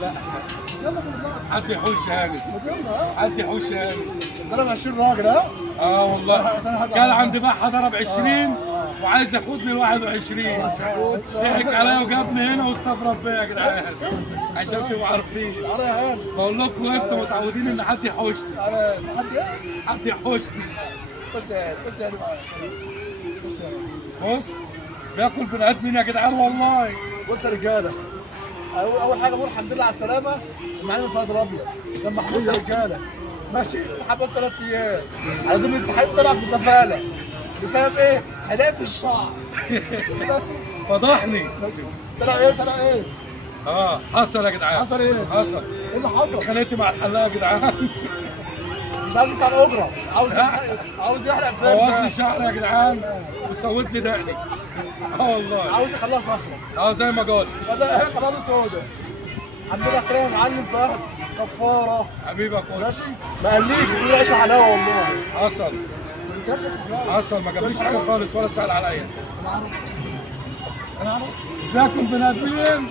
لا يلا في البلد. حد يحوش هاني، حد يحوش هاني. ضرب 20 راجل ها؟ والله كان عند بحة ضرب 20 وعايز ياخدني ال 21. ضحك عليا وجابني هنا واستغرب بيا يا جدعان عشان تبقوا عارفين. بقول لكم انتوا متعودين ان حد يحوشني. حد يحوشني. بص بياكل بني ادمين يا جدعان والله. بص يا رجاله، اول حاجه بقول الحمد لله على السلامه المعلم فؤاد الابيض كان محبوس يا رجاله. ماشي اتحبس 3 ايام عايزين الاتحاد تلعب بكفاله بسبب ايه؟ حلاقه الشعر. فضحني. طلع ايه؟ حصل يا جدعان. حصل ايه؟ حصل. ايه اللي حصل؟ اتخانقت مع الحلاق يا جدعان. مش عايز يدفع الاجره، عاوز يحلق فرده. بوظ لي شعري يا جدعان وسوت لي دقني. والله. عاوز يخليها صفرا. زي ما قلت. خلاص سودا. الحمد لله على السلامه يا معلم فهد. كفاره. حبيبي يا كوتش. ماشي؟ ما قاليش بيقول عيش حلاوه والله. حصل ما جابليش حاجه خالص ولا سأل عليا. انا عارف. بياكل بني ادمين.